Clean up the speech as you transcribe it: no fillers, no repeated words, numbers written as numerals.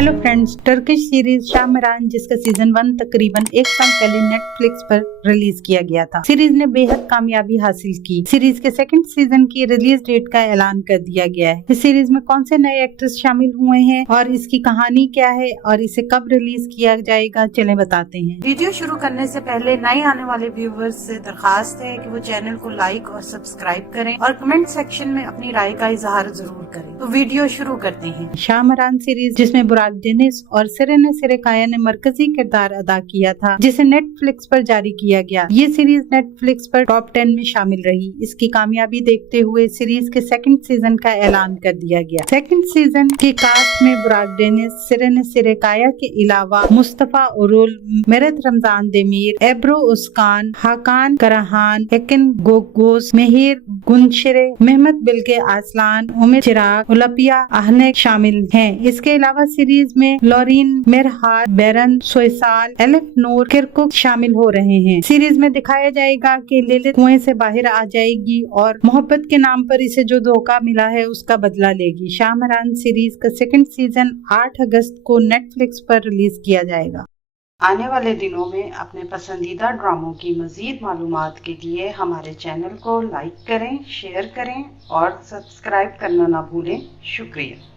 Hello friends, Turkish series शाहमरान जिसका season 1 तकरीबन एक साल पहले नेटफ्लिक्स पर रिलीज किया गया था। सीरीज ने बेहद कामयाबी हासिल की। सीरीज के सेकंड सीजन की रिलीज डेट का ऐलान कर दिया गया है। इस सीरीज में कौन से नए एक्टर्स शामिल हुए हैं और इसकी कहानी क्या है और इसे कब रिलीज किया जाएगा, चलें बताते हैं। वीडियो शुरू करने से पहले नए आने वाले व्यूवर्स से दरखास्त है कि वो चैनल को लाइक और सब्सक्राइब करें और कमेंट सेक्शन में अपनी राय का इजहार जरूर करें। तो वीडियो शुरू करते हैं। शाहमरान सीरीज जिसमें बुराक डेनिस और सिरेने सिरेकाया ने मरकजी किरदार अदा किया था, जिसे नेटफ्लिक्स पर जारी किया गया। ये सीरीज नेटफ्लिक्स पर टॉप 10 में शामिल रही। इसकी कामयाबी देखते हुए सीरीज के सेकंड सीजन का ऐलान कर दिया गया। सेकंड सीजन की कास्ट में बुराक डेनिस, सिरेने सिरेकाया के अलावा Mustafa Ugurlu, Mert Ramazan Demir, Ebru Ozkan, Hakan Karahan, Ekin Gogos, Mehir Gunsire, Mehmet Bilge Aslan, Umir Cirag, उलपिया आहने शामिल हैं। इसके अलावा सीरीज में लॉरीन मेरहार, बेरन सोयसाल, एलिफ नूर, किरकुक शामिल हो रहे हैं। सीरीज में दिखाया जाएगा कि लिलित कुएं से बाहर आ जाएगी और मोहब्बत के नाम पर इसे जो धोखा मिला है उसका बदला लेगी। शाहमरान सीरीज का सेकंड सीजन 8 अगस्त को नेटफ्लिक्स पर रिलीज किया जाएगा। आने वाले दिनों में अपने पसंदीदा ड्रामों की मजीद मालूमात के लिए हमारे चैनल को लाइक करें, शेयर करें और सब्सक्राइब करना ना भूलें। शुक्रिया।